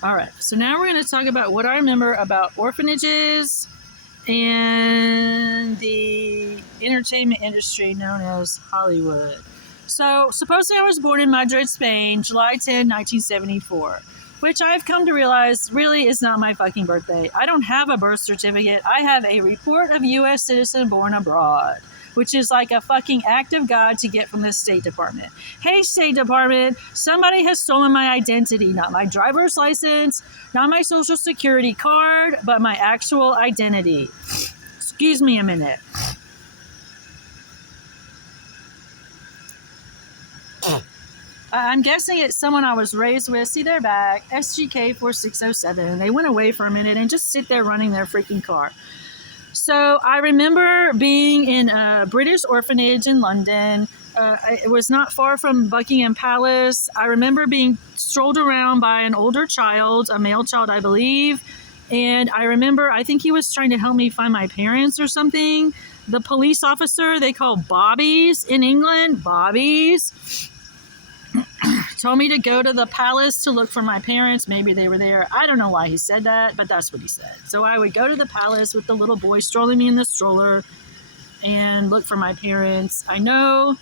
All right, so now we're going to talk about what I remember about orphanages and the entertainment industry known as Hollywood. So, supposing I was born in Madrid, Spain, July 10, 1974, which I've come to realize really is not my fucking birthday. I don't have a birth certificate. I have a report of U.S. citizen born abroad, which is like a fucking act of God to get from the State Department. Hey, State Department, somebody has stolen my identity, not my driver's license, not my social security card, but my actual identity. Excuse me a minute. I'm guessing it's someone I was raised with. See, they're back. SGK 4607. They went away for a minute and just sit there running their freaking car. So I remember being in a British orphanage in London. It was not far from Buckingham Palace. I remember being strolled around by an older child, a male child, I believe. And I remember, I think he was trying to help me find my parents or something. The police officer, they call bobbies in England, bobbies, told me to go to the palace to look for my parents. Maybe they were there. I don't know why he said that, but that's what he said. So I would go to the palace with the little boy strolling me in the stroller and look for my parents. I know.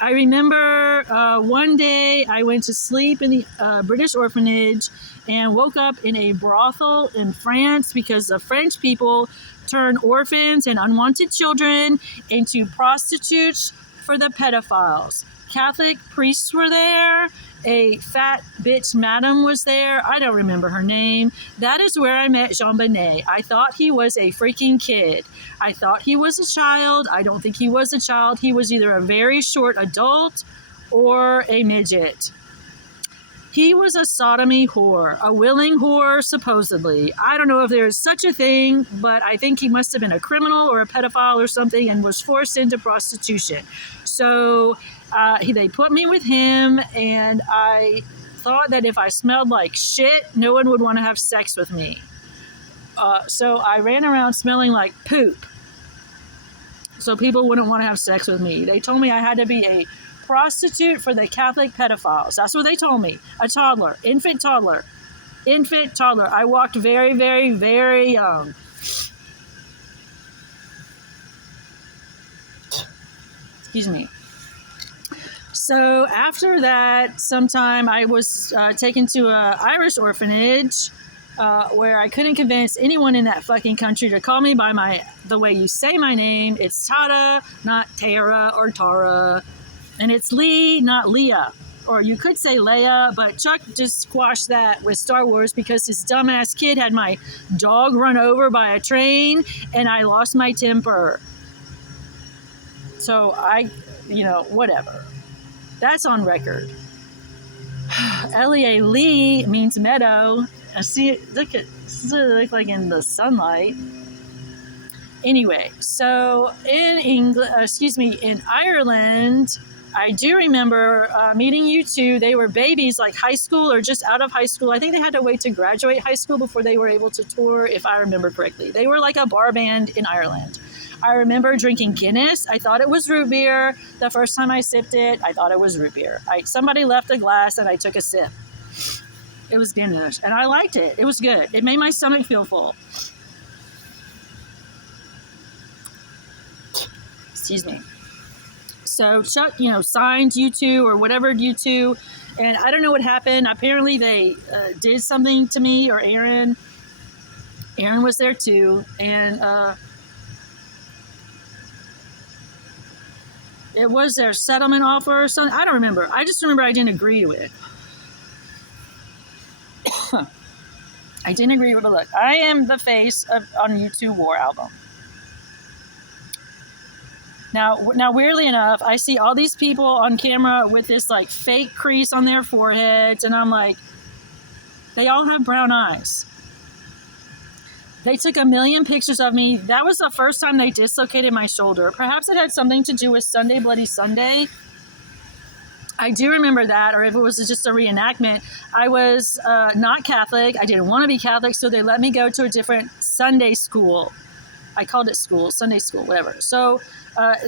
I remember one day I went to sleep in the British orphanage and woke up in a brothel in France because the French people turn orphans and unwanted children into prostitutes for the pedophiles. Catholic priests were there. A fat bitch madam was there. I don't remember her name. That is where I met Jean Benet. I thought he was a freaking kid. I thought he was a child. I don't think he was a child. He was either a very short adult or a midget. He was a sodomy whore, a willing whore, supposedly. I don't know if there's such a thing, but I think he must have been a criminal or a pedophile or something and was forced into prostitution. So they put me with him, and I thought that if I smelled like shit, no one would want to have sex with me. So I ran around smelling like poop, so people wouldn't want to have sex with me. They told me I had to be a prostitute for the Catholic pedophiles. That's what they told me. A toddler, infant toddler. I walked very, very, very young. Excuse me. So after that, sometime I was taken to an Irish orphanage where I couldn't convince anyone in that fucking country to call me by the way you say my name. It's Tara, not Tara or Tara. And it's Lee, not Leah. Or you could say Leia, but Chuck just squashed that with Star Wars because this dumbass kid had my dog run over by a train and I lost my temper. So whatever. That's on record. Lea Lee means meadow. See, look at this is what it looked like in the sunlight. Anyway, so in Ireland, I do remember meeting you two. They were babies, like high school or just out of high school. I think they had to wait to graduate high school before they were able to tour, if I remember correctly. They were like a bar band in Ireland. I remember drinking Guinness. I thought it was root beer. The first time I sipped it, I thought it was root beer. Somebody left a glass and I took a sip. It was Guinness, and I liked it. It was good. It made my stomach feel full. Excuse me. So Chuck, signed you two or whatever you two, and I don't know what happened. Apparently they did something to me or Aaron. Aaron was there too, and it was their settlement offer or something. I don't remember. I just remember I didn't agree to it. I didn't agree with it. Look, I am the face on U2 War album. Now, weirdly enough, I see all these people on camera with this like fake crease on their foreheads, and I'm like, they all have brown eyes. They took 1 million pictures of me. That was the first time they dislocated my shoulder. Perhaps it had something to do with Sunday Bloody Sunday. I do remember that, or if it was just a reenactment. I was not Catholic. I didn't want to be Catholic, so they let me go to a different Sunday school. I called it school, Sunday school, whatever. So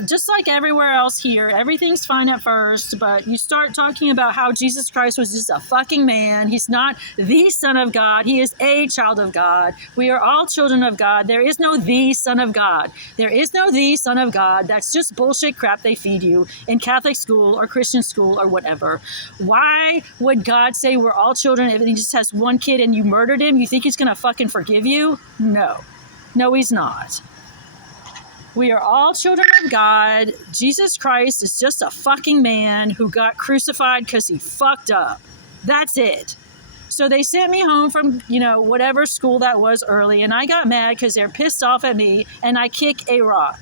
just like everywhere else here, everything's fine at first, but you start talking about how Jesus Christ was just a fucking man. He's not the Son of God. He is a child of God. We are all children of God. There is no the Son of God. There is no the Son of God. That's just bullshit crap they feed you in Catholic school or Christian school or whatever. Why would God say we're all children if he just has one kid and you murdered him? You think he's going to fucking forgive you? No. No, he's not. We are all children of God. Jesus Christ is just a fucking man who got crucified because he fucked up. That's it. So they sent me home from, whatever school that was early, and I got mad because they're pissed off at me, and I kicked a rock.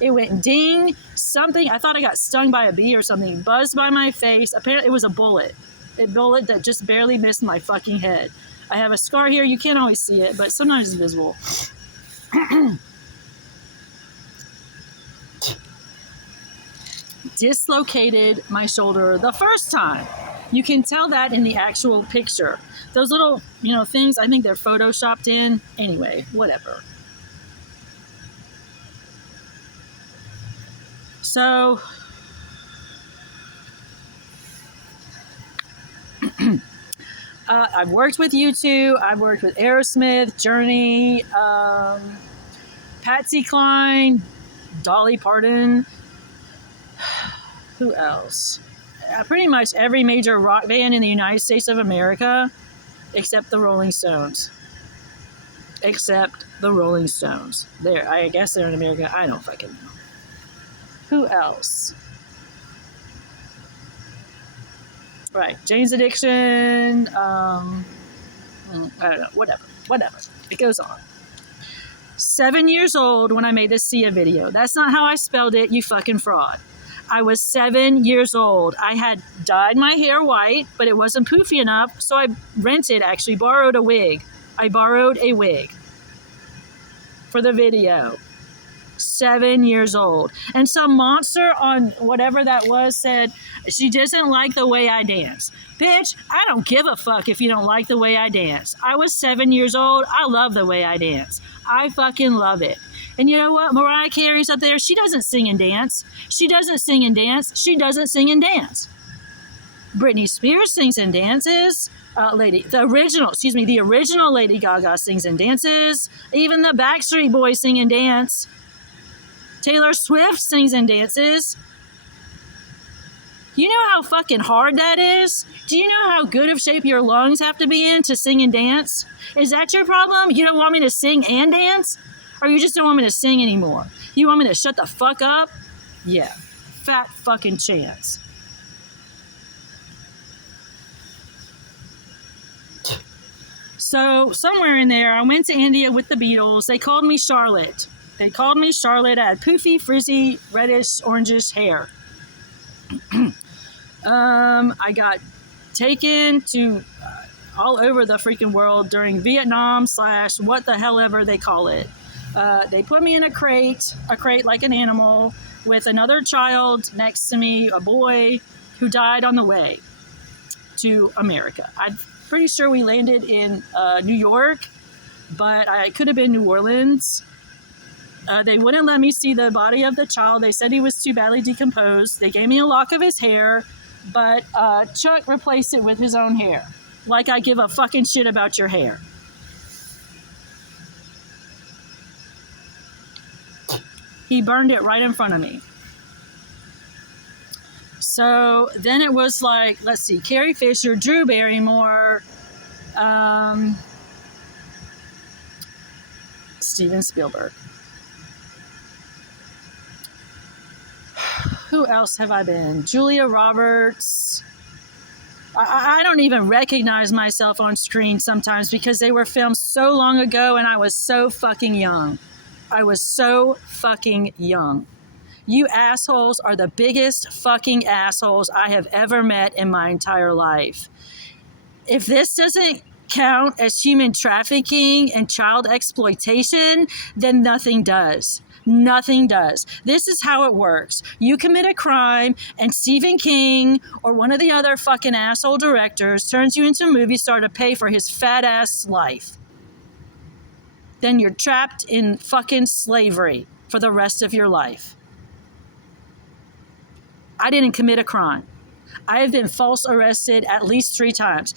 It went ding, something. I thought I got stung by a bee or something, buzzed by my face. Apparently it was a bullet that just barely missed my fucking head. I have a scar here. You can't always see it, but sometimes it's visible. Dislocated my shoulder the first time. You can tell that in the actual picture. Those little, things, I think they're photoshopped in. Anyway, whatever. So, I've worked with U2. I've worked with Aerosmith, Journey, Patsy Cline, Dolly Parton. Who else? Pretty much every major rock band in the United States of America, except the Rolling Stones. There, I guess they're in America. I don't fucking know. Who else? Right, Jane's Addiction. I don't know. Whatever. It goes on. 7 years old when I made this Sia video. That's not how I spelled it, you fucking fraud. I was 7 years old. I had dyed my hair white, but it wasn't poofy enough, so I borrowed a wig. I borrowed a wig for the video. 7 years old. And some monster on whatever that was said, she doesn't like the way I dance. Bitch, I don't give a fuck if you don't like the way I dance. I was 7 years old. I love the way I dance. I fucking love it. And you know what? Mariah Carey's up there. She doesn't sing and dance. Britney Spears sings and dances. The original Lady Gaga sings and dances. Even the Backstreet Boys sing and dance. Taylor Swift sings and dances. You know how fucking hard that is? Do you know how good of shape your lungs have to be in to sing and dance? Is that your problem? You don't want me to sing and dance? Or you just don't want me to sing anymore? You want me to shut the fuck up? Yeah. Fat fucking chance. So somewhere in there, I went to India with the Beatles. They called me Charlotte. I had poofy, frizzy, reddish, orangish hair. I got taken to all over the freaking world during Vietnam / what the hell ever they call it. They put me in a crate like an animal, with another child next to me, a boy who died on the way to America. I'm pretty sure we landed in New York, but I could have been New Orleans. They wouldn't let me see the body of the child. They said he was too badly decomposed. They gave me a lock of his hair, but Chuck replaced it with his own hair. Like I give a fucking shit about your hair. He burned it right in front of me. So then it was like, let's see, Carrie Fisher, Drew Barrymore, Steven Spielberg. Who else have I been? Julia Roberts. I don't even recognize myself on screen sometimes because they were filmed so long ago and I was so fucking young. You assholes are the biggest fucking assholes I have ever met in my entire life. If this doesn't count as human trafficking and child exploitation, then nothing does. Nothing does. This is how it works. You commit a crime and Stephen King or one of the other fucking asshole directors turns you into a movie star to pay for his fat ass life. then you're trapped in fucking slavery for the rest of your life. I didn't commit a crime. I have been false arrested at least 3 times.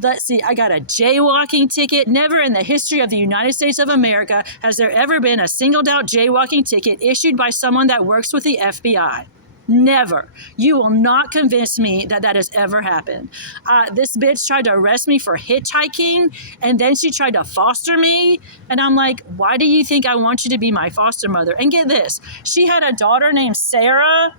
Let's see, I got a jaywalking ticket. Never in the history of the United States of America has there ever been a singled out jaywalking ticket issued by someone that works with the FBI. Never. You will not convince me that that has ever happened. This bitch tried to arrest me for hitchhiking, and then she tried to foster me. And I'm like, why do you think I want you to be my foster mother? And get this, she had a daughter named Sarah.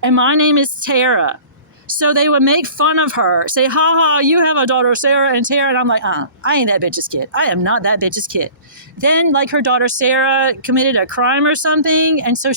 And my name is Tara. So they would make fun of her, say, ha ha, you have a daughter, Sarah and Tara. And I'm like, I ain't that bitch's kid. I am not that bitch's kid. Then, like, her daughter, Sarah, committed a crime or something. And so she